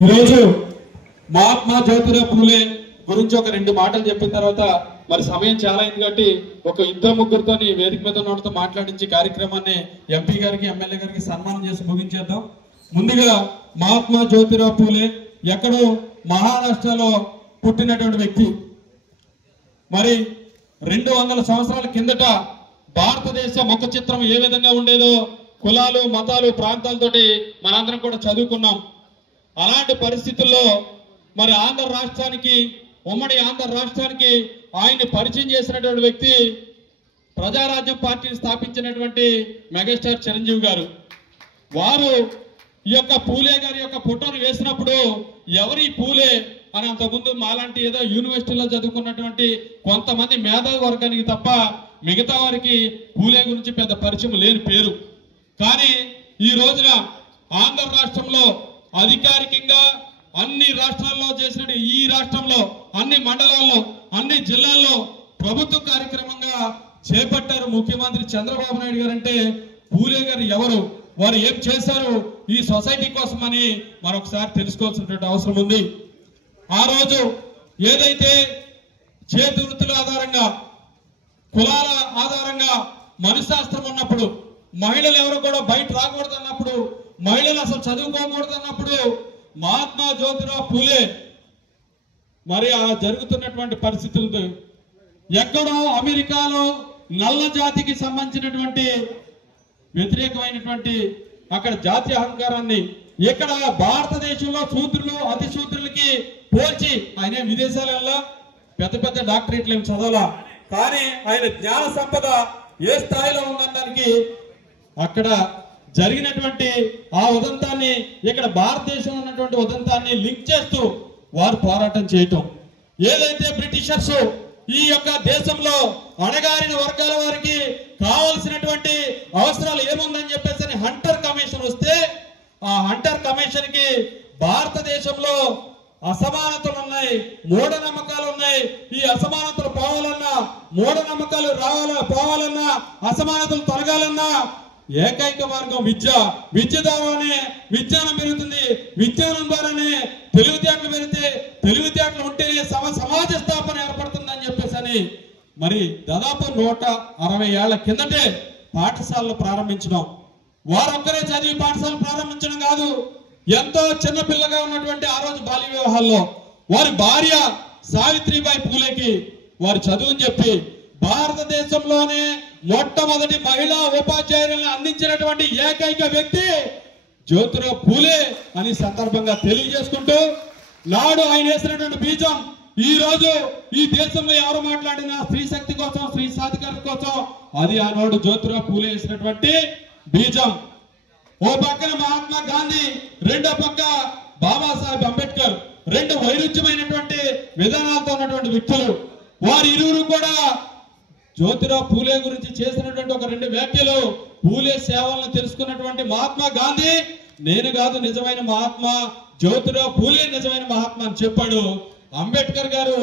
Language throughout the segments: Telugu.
महात्मा ज्योतिराव फूले గురించి ఒక రెండు మాటలు చెప్పిన తర్వాత మరి సమయం చాలా అయింది కాబట్టి ఒక ఇద్దరు ముగ్గురుతోని వేదిక మీద ఉన్నతో మాట్లాడించి కార్యక్రమాన్ని ఎంపీ గారికి ఎమ్మెల్యే గారికి సన్మానం చేసి ముగించేద్దాం. ముందుగా మహాత్మా జ్యోతిరావ్ ఫూలే ఎక్కడో మహారాష్ట్రలో పుట్టినటువంటి వ్యక్తి. మరి 200 సంవత్సరాల కిందట భారతదేశ ముఖ చిత్రం ఏ విధంగా ఉండేదో కులాలు మతాలు ప్రాంతాలతోటి మనందరం కూడా చదువుకున్నాం. అలాంటి పరిస్థితుల్లో మరి ఆంధ్ర రాష్ట్రానికి ఉమ్మడి ఆంధ్ర రాష్ట్రానికి ఆయన్ని పరిచయం చేసినటువంటి వ్యక్తి ప్రజారాజ్యం పార్టీని స్థాపించినటువంటి మెగాస్టార్ చిరంజీవి గారు. వారు ఈ యొక్క పూలే గారి యొక్క ఫోటోను వేసినప్పుడు ఎవరి పూలే అని అంతకుముందు మాలాంటి ఏదో యూనివర్సిటీలో చదువుకున్నటువంటి కొంతమంది మేధావి వర్గానికి తప్ప మిగతా వారికి పూలే గురించి పెద్ద పరిచయం లేని పేరు. కానీ ఈ రోజున ఆంధ్ర రాష్ట్రంలో అధికారికంగా అన్ని రాష్ట్రాల్లో చేసినట్టు ఈ రాష్ట్రంలో అన్ని మండలాల్లో అన్ని జిల్లాల్లో ప్రభుత్వ కార్యక్రమంగా చేపట్టారు ముఖ్యమంత్రి చంద్రబాబు నాయుడు గారు. అంటే పూలే గారు ఎవరు, వారు ఏం చేశారు ఈ సొసైటీ కోసమని మరొకసారి తెలుసుకోవాల్సినటువంటి అవసరం ఉంది. ఆ రోజు ఏదైతే చేతి వృత్తుల ఆధారంగా కులాల ఆధారంగా మనశాస్త్రం ఉన్నప్పుడు మహిళలు ఎవరు కూడా బయట రాకూడదు అన్నప్పుడు మహిళలు అసలు చదువుకోకూడదు అన్నప్పుడు మహాత్మా జ్యోతిరావ్ ఫూలే మరి ఆ జరుగుతున్నటువంటి పరిస్థితులతో ఎక్కడో అమెరికాలో నల్ల జాతికి సంబంధించినటువంటి వ్యతిరేకమైనటువంటి అక్కడ జాతీయ అహంకారాన్ని ఇక్కడ భారతదేశంలో శూద్రులు అతి శూద్రులకి పోల్చి ఆయన విదేశాలలో పెద్ద పెద్ద డాక్టరేట్లు ఏమి చదవాలా, కానీ ఆయన జ్ఞాన సంపద ఏ స్థాయిలో ఉందనడానికి అక్కడ జరిగినటువంటి ఆ ఉదంతాన్ని ఇక్కడ భారతదేశంలో ఉన్నటువంటి ఉదంతాన్ని లింక్ చేస్తూ వారు పోరాటం చేయటం. ఏదైతే బ్రిటిషర్స్ ఈ యొక్క దేశంలో అణగారిన వర్గాల వారికి కావలసినటువంటి అవసరాలు ఏముందని చెప్పేసి హంటర్ కమిషన్ వస్తే ఆ హంటర్ కమిషన్ కి భారతదేశంలో అసమానతలు ఉన్నాయి, మూఢనమ్మకాలు ఉన్నాయి. ఈ అసమానతలు పోవాలన్నా మూఢనమ్మకాలు పోవాలన్నా అసమానతలు తొలగాలన్నా ఏకైక మార్గం విద్య. విద్య ద్వారానే విజ్ఞానం పెరుగుతుంది, విజ్ఞానం ద్వారానే తెలివితేటలు పెరిగితే తెలివితేటలు ఉంటేనే సమాజ స్థాపన ఏర్పడుతుందని చెప్పేసి మరి దాదాపు 160 ఏళ్ల కిందటే పాఠశాలలు ప్రారంభించడం. వారొక్కరే చదివి పాఠశాలలు ప్రారంభించడం కాదు, ఎంతో చిన్న పిల్లగా ఉన్నటువంటి ఆ రోజు బాల్య వివాహాల్లో వారి భార్య సావిత్రిబాయి పూలేకి వారి చదువుని చెప్పి భారతదేశంలోనే మొట్టమొదటి మహిళా ఉపాధ్యాయులను అందించినటువంటి ఏకైక వ్యక్తి జ్యోతిరావ్ ఫూలే అని సందర్భంగా తెలియజేసుకుంటూ నాడు ఆయన వేసినటువంటి బీజం ఈ రోజు ఈ దేశంలో ఎవరు మాట్లాడినా స్త్రీ శక్తి కోసం స్త్రీ సాధికారత కోసం అది ఆనాడు జ్యోతిరావ్ ఫూలే వేసినటువంటి బీజం. ఓ పక్కన మహాత్మా గాంధీ, రెండో పక్క బాబాసాహెబ్ అంబేద్కర్, రెండు వైరుధ్యమైనటువంటి విధానాలతో ఉన్నటువంటి వ్యక్తులు. వారి ఇరువురు కూడా జ్యోతిరావ్ ఫూలే గురించి చేసినటువంటి ఒక 2 వ్యాఖ్యలు ఫూలే సేవలను తెలుసుకున్నటువంటి మహాత్మా గాంధీ నేను కాదు నిజమైన మహాత్మా, జ్యోతిరావ్ ఫూలే నిజమైన మహాత్మా అని చెప్పాడు. అంబేద్కర్ గారు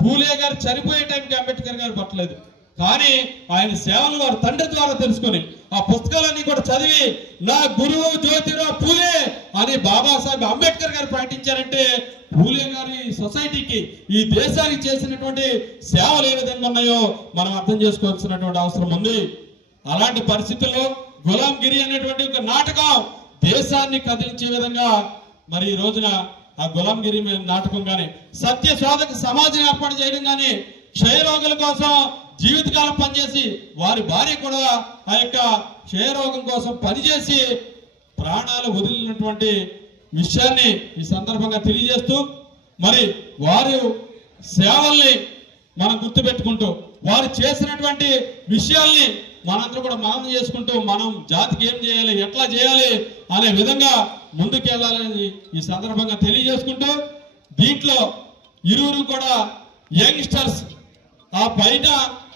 ఫూలే గారు చనిపోయే టైంకి అంబేద్కర్ గారు పట్టలేదు, కానీ ఆయన సేవలు వారి తండ్రి ద్వారా తెలుసుకొని ఆ పుస్తకాలన్నీ కూడా చదివి నా గురువు జ్యోతిరావ్ ఫూలే అని బాబాసాహెబ్ అంబేద్కర్ గారు ప్రకటించారంటే ఫూలే గారి సొసైటీకి ఈ దేశానికి చేసినటువంటి సేవలు ఏ విధంగా ఉన్నాయో మనం అర్థం చేసుకోవాల్సినటువంటి అవసరం ఉంది. అలాంటి పరిస్థితుల్లో గులాంగిరి అనేటువంటి ఒక నాటకం దేశాన్ని కదిలించే విధంగా మరి ఈ రోజున ఆ గులాంగిరి నాటకం కానీ సత్య శోధక సమాజం ఏర్పాటు చేయడం కానీ క్షయరోగుల కోసం జీవితకాలం పనిచేసి వారి భార్య కూడా ఆ యొక్క క్షయరోగం కోసం పనిచేసి ప్రాణాలు వదిలినటువంటి విషయాన్ని ఈ సందర్భంగా తెలియజేస్తూ మరి వారి సేవల్ని మనం గుర్తుపెట్టుకుంటూ వారు చేసినటువంటి విషయాల్ని మనందరూ కూడా మనం చేసుకుంటూ మనం జాతికి ఏం చేయాలి ఎట్లా చేయాలి అనే విధంగా ముందుకెళ్లాలని ఈ సందర్భంగా తెలియజేసుకుంటూ దీంట్లో ఇరువురు కూడా యంగ్స్టర్స్ ఆ బయట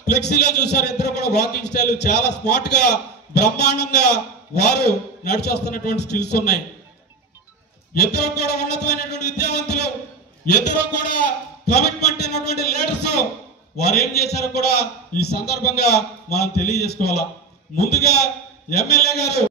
ఫ్లెక్సీలో చూసారు, ఇద్దరు కూడా వాకింగ్ స్టైల్ చాలా స్మార్ట్ గా బ్రహ్మాండంగా వారు నడిచొస్తున్నటువంటి స్టిల్స్ ఉన్నాయి. ఇద్దరు కూడా ఉన్నతమైనటువంటి విద్యావంతులు, ఇద్దరు కూడా కమిట్మెంట్ ఉన్నటువంటి లీడర్స్. వారు ఏం చేశారో కూడా ఈ సందర్భంగా మనం తెలియజేసుకోవాలా. ముందుగా ఎమ్మెల్యే గారు